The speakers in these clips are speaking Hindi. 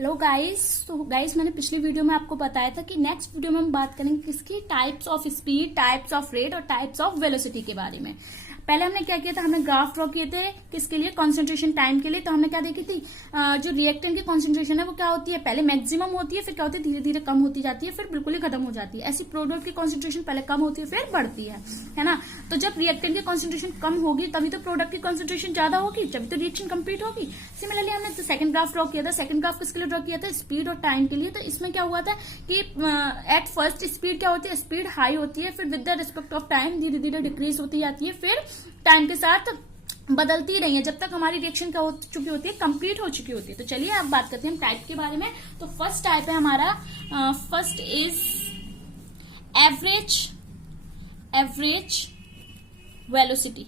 Hello guys. तो गाइस मैंने पिछली वीडियो में आपको बताया था कि नेक्स्ट वीडियो में हम बात करेंगे किसकी, types of speed, types of rate और टाइप्स ऑफ वेलोसिटी के बारे में। पहले हमने क्या किया था, हमने ग्राफ ड्रॉ किए थे किसके लिए, कंसंट्रेशन टाइम के लिए। तो हमने क्या देखी थी, जो रिएक्टेंट की कंसंट्रेशन है वो क्या होती है, पहले मैक्सिमम होती है, फिर क्या होती है धीरे धीरे कम होती जाती है, फिर बिल्कुल ही खत्म हो जाती है। ऐसी प्रोडक्ट की कंसंट्रेशन पहले कम होती है फिर बढ़ती है ना। तो जब रिएक्टेंट की कंसंट्रेशन कम होगी तभी तो प्रोडक्ट की कंसंट्रेशन ज्यादा होगी, जब तो रिएक्शन कंप्लीट होगी। सिमिलरली हमने तो सेकंड ग्राफ ड्रॉ किया था। सेकंड ग्राफ किसके लिए ड्रॉ किया था, स्पीड और टाइम के लिए। तो इसमें क्या हुआ था कि एट फर्स्ट स्पीड क्या होती है, स्पीड हाई होती है, फिर with the respect of time धीरे धीरे डिक्रीज होती जाती है, फिर टाइम के साथ बदलती रही है जब तक हमारी रिएक्शन क्या हो चुकी होती है, कंप्लीट हो चुकी होती है। तो चलिए अब बात करते हैं हम टाइप के बारे में। तो फर्स्ट टाइप है हमारा, first is average velocity.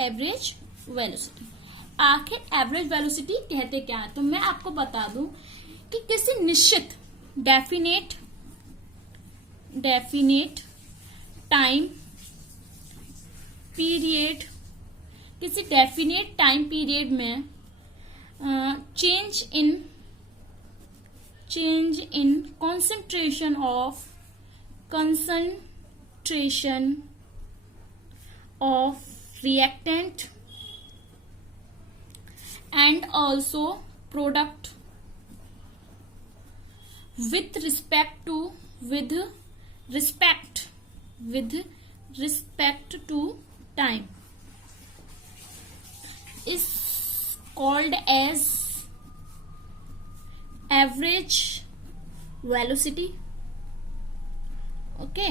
Average velocity, आखिर एवरेज वेलोसिटी कहते क्या है, तो मैं आपको बता दूं कि किसी निश्चित डेफिनेट टाइम पीरियड, किसी डेफिनेट टाइम पीरियड में change in concentration of reactant and also product with respect to time is called as average velocity। Okay,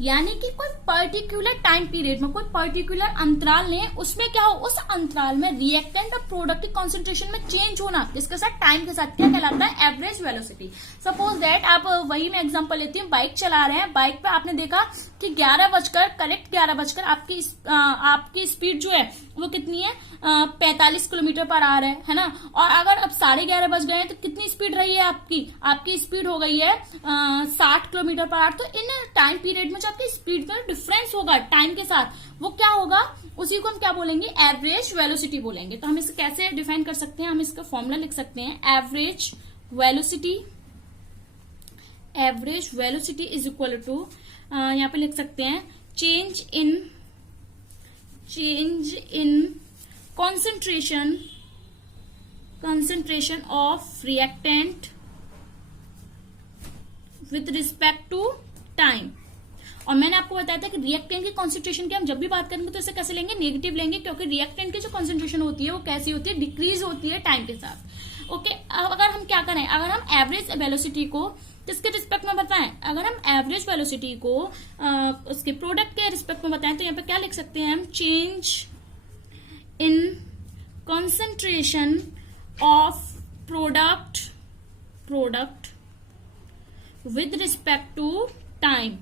यानी कि कोई पर्टिकुलर टाइम पीरियड में, कोई पर्टिकुलर अंतराल लें, उसमें क्या हो, उस अंतराल में रिएक्टेंट और प्रोडक्ट की कॉन्सेंट्रेशन में चेंज होना, जिसके साथ टाइम के साथ क्या कहलाता है, एवरेज वेलोसिटी। सपोज दैट आप, वही मैं एग्जांपल लेती हूँ, बाइक चला रहे हैं, बाइक पे आपने देखा कि 11 बजकर आपकी स्पीड जो है वो कितनी है, 45 किलोमीटर पर आ रहा है ना। और अगर अब 11:30 बज गए हैं तो कितनी स्पीड रही है आपकी स्पीड हो गई है 60 किलोमीटर पर आवर। तो इन टाइम पीरियड में जो आपकी स्पीड में डिफरेंस होगा टाइम के साथ, वो क्या होगा, उसी को हम क्या बोलेंगे, एवरेज वेलोसिटी बोलेंगे। तो हम इसे कैसे डिफाइन कर सकते हैं, हम इसका फॉर्मूला लिख सकते हैं, average velocity is equal to, यहाँ पे लिख सकते हैं, change in concentration of reactant with respect to time. और मैंने आपको बताया था कि रिएक्टेंट की कॉन्सेंट्रेशन की हम जब भी बात करेंगे तो इसे कैसे लेंगे, नेगेटिव लेंगे, क्योंकि रिएक्टेंट की जो कॉन्सेंट्रेशन होती है वो कैसी होती है, डिक्रीज होती है टाइम के साथ। ओके, अब अगर हम क्या करें, अगर हम एवरेज वेलोसिटी को किसके रिस्पेक्ट में बताएं, अगर हम एवरेज वेलोसिटी को उसके प्रोडक्ट के रिस्पेक्ट में बताएं तो यहाँ पे क्या लिख सकते हैं हम, change in concentration of product with respect to time.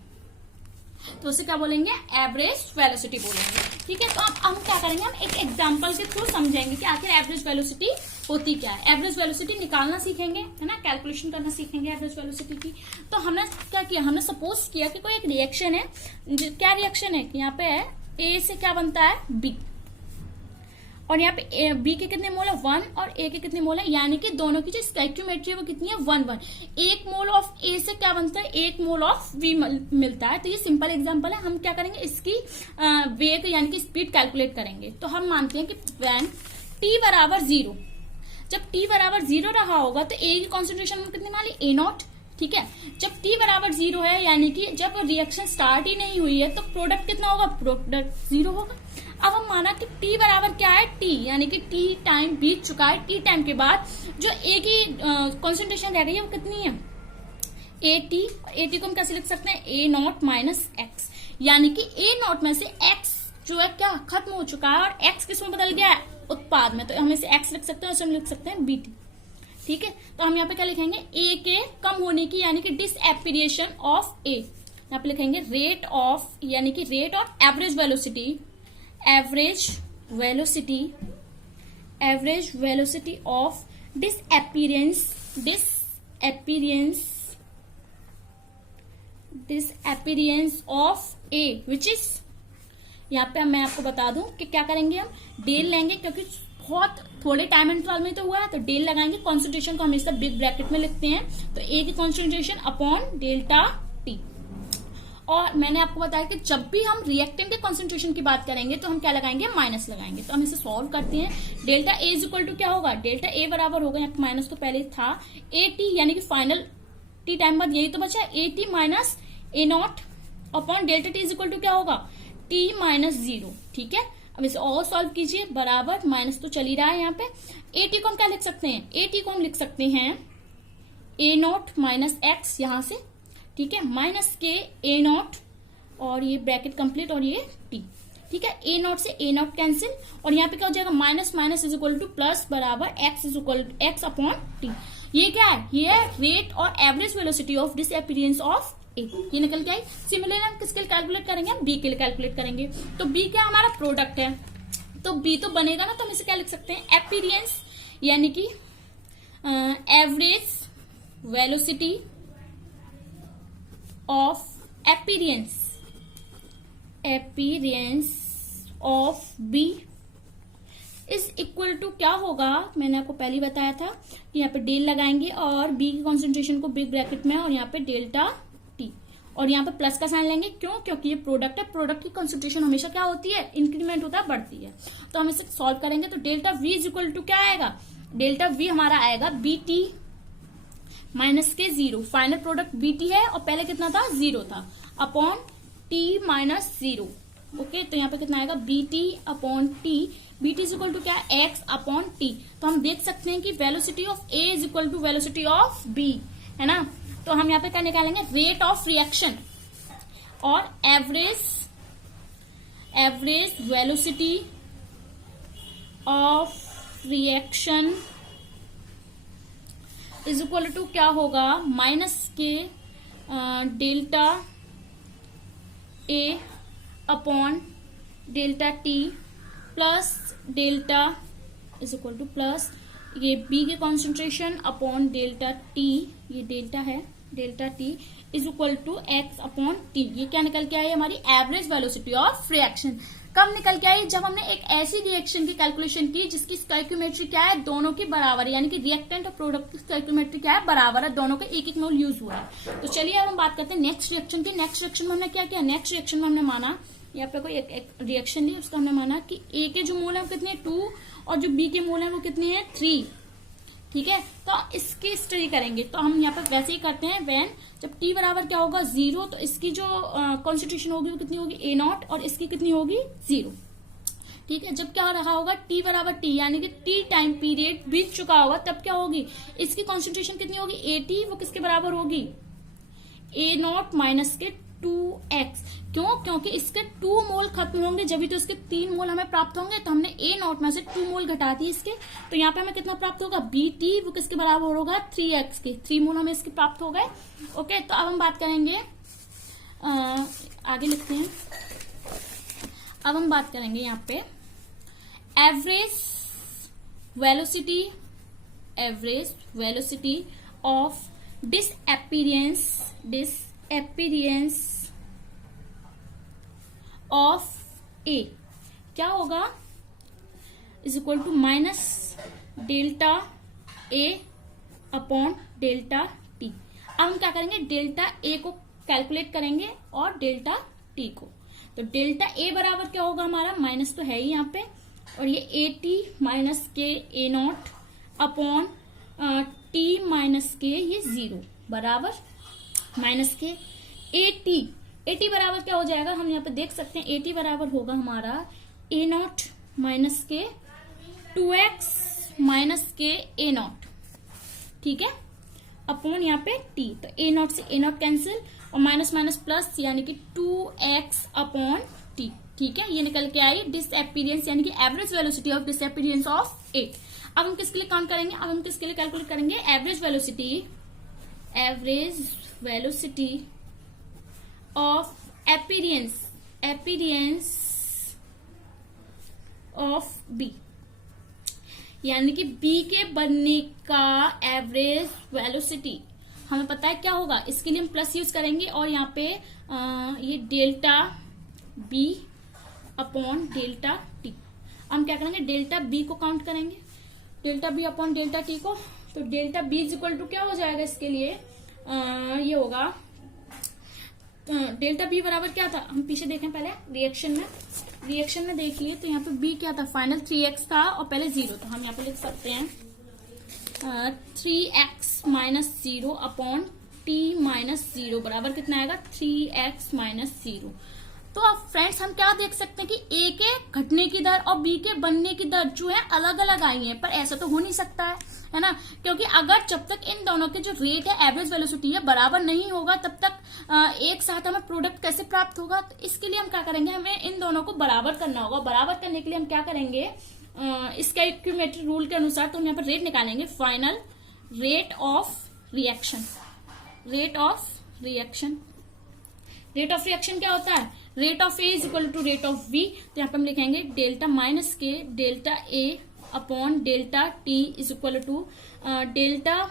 तो उसे क्या बोलेंगे, एवरेज वेलोसिटी बोलेंगे। ठीक है, तो अब हम क्या करेंगे, हम एक एग्जांपल के थ्रू समझेंगे कि आखिर एवरेज वेलोसिटी होती क्या है। एवरेज वेलोसिटी निकालना सीखेंगे, है ना, कैलकुलेशन करना सीखेंगे एवरेज वेलोसिटी की। तो हमने क्या किया, हमने सपोज किया कि कोई एक रिएक्शन है, क्या रिएक्शन है कि यहाँ पे है ए से क्या बनता है, बी, और यहाँ पे बी के कितने मोल है, 1, और ए के कितने मोल है, यानी कि दोनों की जो स्टोइकियोमेट्री है वो कितनी है, 1 एक मोल ऑफ ए से क्या बनता है, 1 मोल ऑफ बी मिलता है। तो ये सिंपल एग्जांपल है। हम क्या करेंगे, इसकी वेग यानी कि स्पीड कैलकुलेट करेंगे। तो हम मानते हैं कि व्हेन टी बराबर 0, जब टी बराबर 0 रहा होगा तो ए की कॉन्सेंट्रेशन में कितनी मान ली, A0। ठीक है, जब टी बराबर 0 है, यानी कि जब रिएक्शन स्टार्ट ही नहीं हुई है, तो प्रोडक्ट कितना होगा, प्रोडक्ट 0 होगा। अब हम माना कि टी बराबर क्या है, टी, यानी कि टी टाइम बीत चुका है। टी टाइम के बाद जो ए की कॉन्सेंट्रेशन रह गई है वो कितनी है, एटी को हम कैसे लिख सकते हैं, A0 माइनस एक्स, यानी कि A0 में से एक्स जो है क्या खत्म हो चुका है, और एक्स किस में बदल गया है, उत्पाद में। तो हम इसे एक्स लिख सकते हैं, उसे हम लिख सकते हैं बीटी। ठीक है, तो हम यहाँ पे क्या लिखेंगे, ए के कम होने की, यानी कि डिसएपीरिएशन ऑफ ए। यहाँ पे लिखेंगे रेट ऑफ, यानी कि rate of average velocity of disappearance of A, which is, यहाँ पे मैं आपको बता दूं कि क्या करेंगे, हम डेल लेंगे, क्योंकि बहुत थोड़े टाइम इंटरवल में तो हुआ है, तो डेल लगाएंगे। कॉन्सेंट्रेशन को हमेशा बिग ब्रैकेट में लिखते हैं, तो ए की कॉन्सेंट्रेशन अपॉन डेल्टा टी। और मैंने आपको बताया कि जब भी हम रिएक्टेंट के कॉन्सेंट्रेशन की बात करेंगे तो हम क्या लगाएंगे, माइनस लगाएंगे। तो हम इसे सॉल्व करते हैं। Delta A is equal to क्या होगा, डेल्टा ए बराबर होगा, यहाँ पे माइनस तो पहले था, ए टी यानी कि फाइनल टी टाइम बाद यही तो बचा, A T minus A naught upon delta T is equal to क्या होगा, टी माइनस 0। ठीक है, अब इसे और सॉल्व कीजिए, बराबर माइनस तो चल ही रहा है यहाँ पे। ए टी को हम क्या लिख सकते हैं, ए टी को हम लिख सकते हैं ए नॉट माइनस एक्स यहाँ से, ठीक है, माइनस के ए नॉट और ये ब्रैकेट कंप्लीट और ये टी। ठीक है, ए नॉट से ए नॉट कैंसिल और यहाँ पे क्या हो जाएगा, minus minus is equal to plus बराबर X is equal to X upon T. ये क्या है, ये है रेट और average velocity of disappearance of A. ये निकल के आई। सिमिलरली हम किसके लिए कैलकुलेट करेंगे, हम बी के लिए कैलकुलेट करेंगे। तो बी क्या हमारा प्रोडक्ट है, तो बी तो बनेगा ना, तो हम इसे क्या लिख सकते हैं, अपीयरेंस यानी कि average velocity of appearance of B is equal to क्या होगा, मैंने आपको पहले बताया था कि यहाँ पे डेल लगाएंगे और B की कॉन्सेंट्रेशन को बिग ब्रैकेट में और यहाँ पे डेल्टा T और यहाँ पे प्लस का साइन लेंगे। क्यों, क्योंकि ये प्रोडक्ट है, प्रोडक्ट की कॉन्सेंट्रेशन हमेशा क्या होती है, इंक्रीमेंट होता है, बढ़ती है। तो हम इसे सॉल्व करेंगे, तो delta V is equal to क्या आएगा, डेल्टा V हमारा आएगा BT माइनस के 0, फाइनल प्रोडक्ट BT है और पहले कितना था, 0 था, अपॉन T माइनस 0। ओके, तो यहाँ पे कितना आएगा, BT upon T, BT is equal to क्या, X अपॉन T। तो हम देख सकते हैं कि velocity of A is equal to velocity of B, है ना। तो हम यहाँ पे क्या निकालेंगे, रेट ऑफ रिएक्शन और average velocity of reaction is equal to क्या होगा, minus K delta A upon delta T plus delta is equal to plus ये बी के कॉन्सेंट्रेशन अपॉन डेल्टा टी, ये डेल्टा है, delta T is equal to X upon T. ये क्या निकल के आई, हमारी एवरेज वेलोसिटी ऑफ रिएक्शन। कब निकल के आई, जब हमने एक ऐसी रिएक्शन की कैलकुलेशन की जिसकी स्टोइकियोमेट्री क्या है, दोनों की बराबर है, यानी कि रिएक्टेंट और प्रोडक्ट की स्टोइकियोमेट्री क्या है, बराबर है, दोनों के एक मोल यूज हुआ है। तो चलिए अब हम बात करते हैं नेक्स्ट रिएक्शन की। नेक्स्ट रिएक्शन में हमने क्या किया, नेक्स्ट रिएक्शन में हमने माना, यहाँ पे कोई एक रिएक्शन ली, उसका हमने माना कि ए के जो मोल है वो कितने 2 और जो बी के मोल है वो कितने हैं 3। ठीक है, तो इसकी स्टडी करेंगे, तो हम यहाँ पे वैसे ही करते हैं, व्हेन जब टी बराबर क्या होगा 0, तो इसकी जो कॉन्सेंट्रेशन होगी वो कितनी होगी, ए नॉट, और इसकी कितनी होगी 0। ठीक है, जब क्या रहा होगा, टी बराबर टी यानी कि टी टाइम पीरियड बीत चुका होगा, तब क्या होगी, इसकी कॉन्सेंट्रेशन कितनी होगी, ए टी, वो किसके बराबर होगी, ए नॉट माइनस के 2x। क्यों, क्योंकि इसके 2 मोल खत्म होंगे जब भी तो इसके 3 मोल हमें प्राप्त होंगे, तो हमने ए नॉट में से 2 मोल घटा दिए इसके, तो यहाँ पे हमें कितना प्राप्त होगा, BT, वो किसके बराबर होगा 3x के, 3 मोल हमें इसके प्राप्त हो गए। ओके, तो अब हम बात करेंगे, आगे लिखते हैं, अब हम बात करेंगे यहाँ पे average velocity of disappearance of A क्या होगा, is equal to minus delta A upon delta T. अब हम क्या करेंगे, डेल्टा ए को कैलकुलेट करेंगे और डेल्टा टी को। तो डेल्टा ए बराबर क्या होगा हमारा, माइनस तो है ही यहाँ पे, और ये ए टी माइनस के ए नॉट अपॉन टी माइनस के ये 0 बराबर माइनस के ए टी बराबर क्या हो जाएगा, हम यहाँ पे देख सकते हैं, ए टी बराबर होगा हमारा ए नॉट माइनस के 2x माइनस के ए नॉट। ठीक है, अपॉन यहाँ पे टी, तो ए नॉट से ए नॉट कैंसिल और माइनस माइनस प्लस यानी कि 2x अपॉन टी। ठीक है, ये निकल के आई डिसअपीयरेंस यानी कि average velocity of disappearance of A. अब हम किसके लिए काउंट करेंगे, अब हम किसके लिए कैलकुलेट करेंगे, average velocity of appearance of B, यानी कि बी के बनने का एवरेज वेलोसिटी हमें पता है क्या होगा, इसके लिए हम प्लस यूज करेंगे और यहाँ पे ये delta B upon delta T. हम क्या करेंगे, डेल्टा बी को काउंट करेंगे, delta B upon delta T को, तो delta B is equal to क्या हो जाएगा इसके लिए, ये होगा डेल्टा बी बराबर क्या था, हम पीछे देखें पहले रिएक्शन में देख लिए, तो यहाँ पे बी क्या था, फाइनल 3x था और पहले 0 था, हम यहाँ पे लिख सकते हैं 3x minus 0 upon t minus 0 बराबर कितना आएगा 3x माइनस 0। तो अब फ्रेंड्स हम क्या देख सकते हैं कि a के घटने की दर और b के बनने की दर जो है अलग अलग आई है, पर ऐसा तो हो नहीं सकता है ना, क्योंकि अगर जब तक इन दोनों के जो रेट है एवरेज वेलोसिटी है बराबर नहीं होगा तब तक एक साथ हमें प्रोडक्ट कैसे प्राप्त होगा। तो इसके लिए हम क्या करेंगे, हमें इन दोनों को बराबर करना होगा। बराबर करने के लिए हम क्या करेंगे, इसके इक्विमेट्री रूल के अनुसार तो हम यहाँ पर रेट निकालेंगे, final rate of reaction. Rate of reaction क्या होता है, rate of A is equal to rate of B, तो यहाँ पे हम लिखेंगे delta minus K delta A upon delta T is equal to delta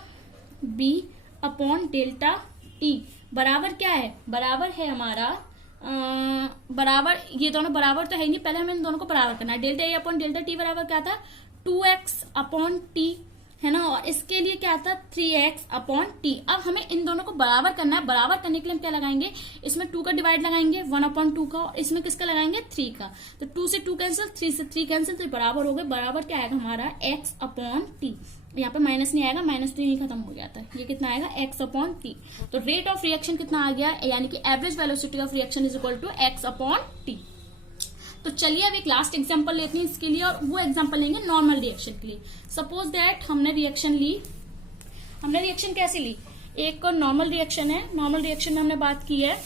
B upon delta T. बराबर क्या है, बराबर है हमारा बराबर, ये दोनों बराबर तो है ही नहीं, पहले हमें इन दोनों को बराबर करना है। Delta A upon delta T बराबर क्या था 2x अपॉन टी, है ना, और इसके लिए क्या था 3x अपॉन टी। अब हमें इन दोनों को बराबर करना है। बराबर करने के लिए हम क्या लगाएंगे, इसमें 2 का डिवाइड लगाएंगे 1 अपॉन 2 का, और इसमें किसका लगाएंगे 3 का। तो 2 से 2 कैंसिल, 3 से 3 कैंसिल, तो बराबर हो गए। बराबर क्या आएगा हमारा x अपॉन टी, यहाँ पे माइनस नहीं आएगा, माइनस तो यही खत्म हो जाता है, ये कितना आएगा x अपॉन टी। तो रेट ऑफ रिएक्शन कितना आ गया, यानी कि average velocity of reaction is equal to x upon T. तो चलिए अब एक लास्ट एग्जांपल लेते हैं इसके लिए, और वो एग्जांपल लेंगे नॉर्मल रिएक्शन के लिए। सपोज दैट हमने रिएक्शन कैसे ली, एक नॉर्मल रिएक्शन है, नॉर्मल रिएक्शन में हमने बात की है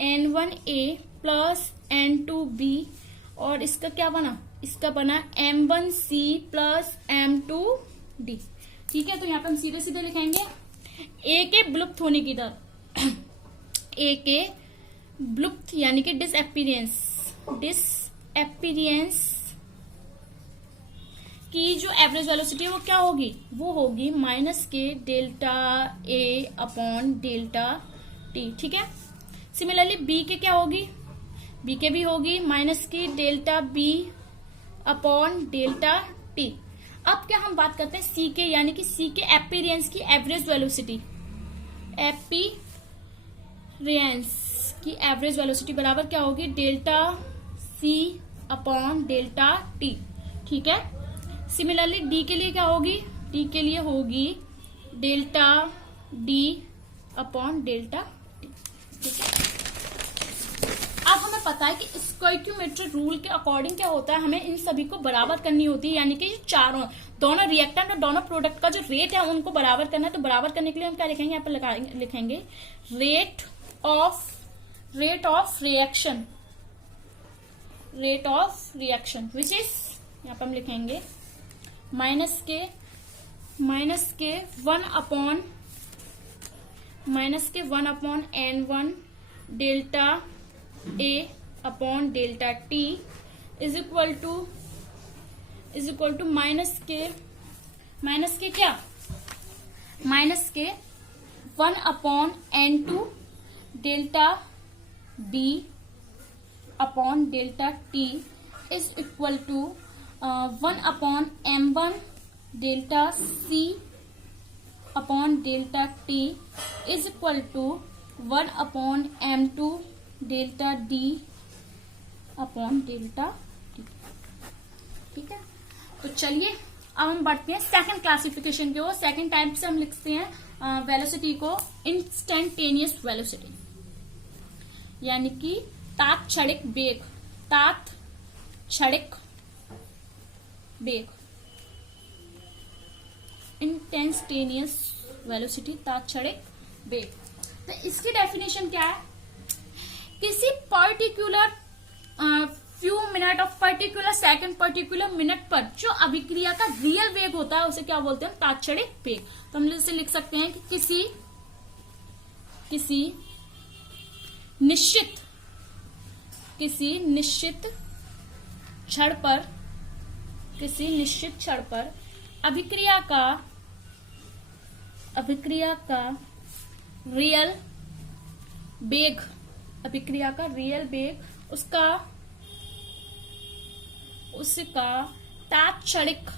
N1A प्लस N2B, और इसका क्या बना, इसका बना M1C प्लस M2D। ठीक है, तो यहाँ पे हम सीधे सीधे लिखेंगे A के विलुप्त होने की दर A के विलुप्त यानी कि डिसअपीयरेंस की जो एवरेज वेलोसिटी है वो क्या होगी, वो होगी minus K delta A upon delta T. ठीक है, सिमिलरली बी के क्या होगी, बी के भी होगी माइनस की delta B upon delta T. अब क्या हम बात करते हैं सी के, यानी कि सी के एपीरियंस की एवरेज वेलोसिटी, एपीरियंस की एवरेज वेलोसिटी बराबर क्या होगी delta C upon delta T. ठीक है, सिमिलरली डी के लिए क्या होगी, डी के लिए होगी delta D upon delta T. ठीक है, अब हमें पता है कि स्टोइकियोमेट्रिक रूल के अकॉर्डिंग क्या होता है, हमें इन सभी को बराबर करनी होती है, यानी कि चारों दोनों रिएक्टेंट और दोनों प्रोडक्ट का जो रेट है उनको बराबर करना है। तो बराबर करने के लिए हम क्या लिखेंगे, यहाँ पर लिखेंगे rate of reaction which is, यहाँ पर हम लिखेंगे minus K 1 upon N1 delta A upon delta T is equal to minus K क्या, minus K 1 upon N2 delta B upon delta T is equal to 1 upon M1 delta C upon delta T is equal to 1 upon M2 delta D upon delta T। ठीक है, तो चलिए अब हम बढ़ते हैं सेकंड क्लासिफिकेशन की ओर। सेकंड टाइप से हम लिखते हैं वेलोसिटी को इंस्टेंटेनियस वेलोसिटी, यानी कि तात्क्षणिक वेग, इंस्टेंटेनियस वेलोसिटी, तात्क्षणिक वेग। तो इसकी डेफिनेशन क्या है, किसी particular few minute of particular second particular minute पर जो अभिक्रिया का रियल वेग होता है उसे क्या बोलते हैं, तात्क्षणिक वेग। तो हम इसे लिख सकते हैं कि किसी निश्चित क्षण पर अभिक्रिया का रियल वेग, उसका उसका तात्क्षणिक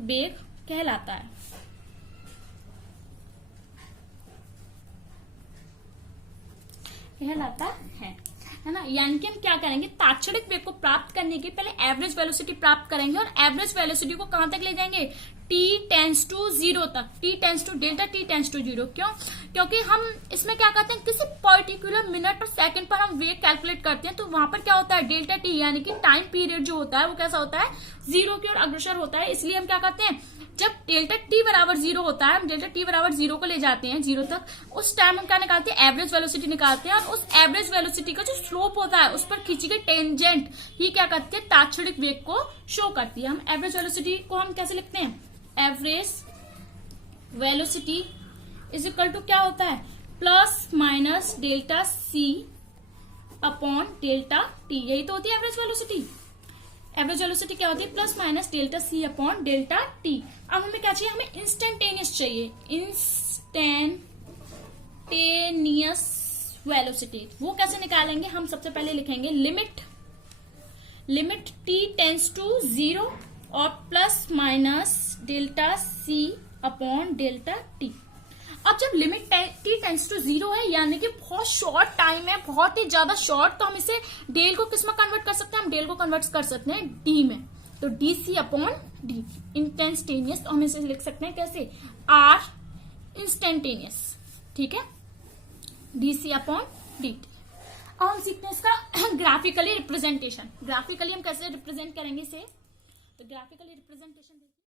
वेग कहलाता है। है ना। यानी कि हम क्या करेंगे, तात्क्षणिक वेग को प्राप्त करने के पहले एवरेज वेलोसिटी प्राप्त करेंगे, और एवरेज वेलोसिटी को कहां तक ले जाएंगे, t टेंस टू 0 तक, t tends to delta, t tends to 0। क्यों? क्योंकि हम इसमें क्या करते हैं, किसी पर्टिकुलर मिनट और सेकंड पर हम वेग कैलकुलेट करते हैं, तो वहां पर क्या होता है, डेल्टा t यानी कि टाइम पीरियड जो होता है वो कैसा होता है, 0 की ओर अग्रसर होता है। इसलिए हम क्या करते हैं, जब डेल्टा t बराबर 0 होता है, हम डेल्टा t बराबर 0 को ले जाते हैं 0 तक, उस टाइम हम क्या निकालते हैं, एवरेज वेलोसिटी निकालते हैं, और उस एवरेज वेलोसिटी का जो स्लोप होता है उस पर खींची गई टेंजेंट ही क्या करती है, तात्क्षणिक वेग को शो करती है। हम एवरेज वेलोसिटी को हम कैसे लिखते हैं, average velocity is equal to क्या होता है, plus minus delta c upon delta t। यही तो होती है एवरेज वेलोसिटी। एवरेज वेलोसिटी क्या होती है, plus minus delta c upon delta t। अब हमें क्या चाहिए, हमें इंस्टेंटेनियस चाहिए, इंस्टेंटेनियस वेलोसिटी। वो कैसे निकालेंगे, हम सबसे पहले लिखेंगे लिमिट t टेंस टू 0 और plus minus delta c upon delta t। अब जब लिमिट t टेंस टू 0 है, यानी कि बहुत शॉर्ट टाइम है, बहुत ही ज्यादा शॉर्ट, तो हम इसे डेल को किस में कन्वर्ट कर सकते हैं, हम डेल को कन्वर्ट कर सकते हैं d में, तो dc अपॉन d इंस्टेंटेनियस। तो हम इसे लिख सकते हैं कैसे, r इंस्टेंटेनियस, ठीक है, dc अपॉन dt। अब हम सीखते हैं इसका ग्राफिकली रिप्रेजेंटेशन। ग्राफिकली हम कैसे रिप्रेजेंट करेंगे इसे, तो ग्राफिकली रिप्रेजेंटेशन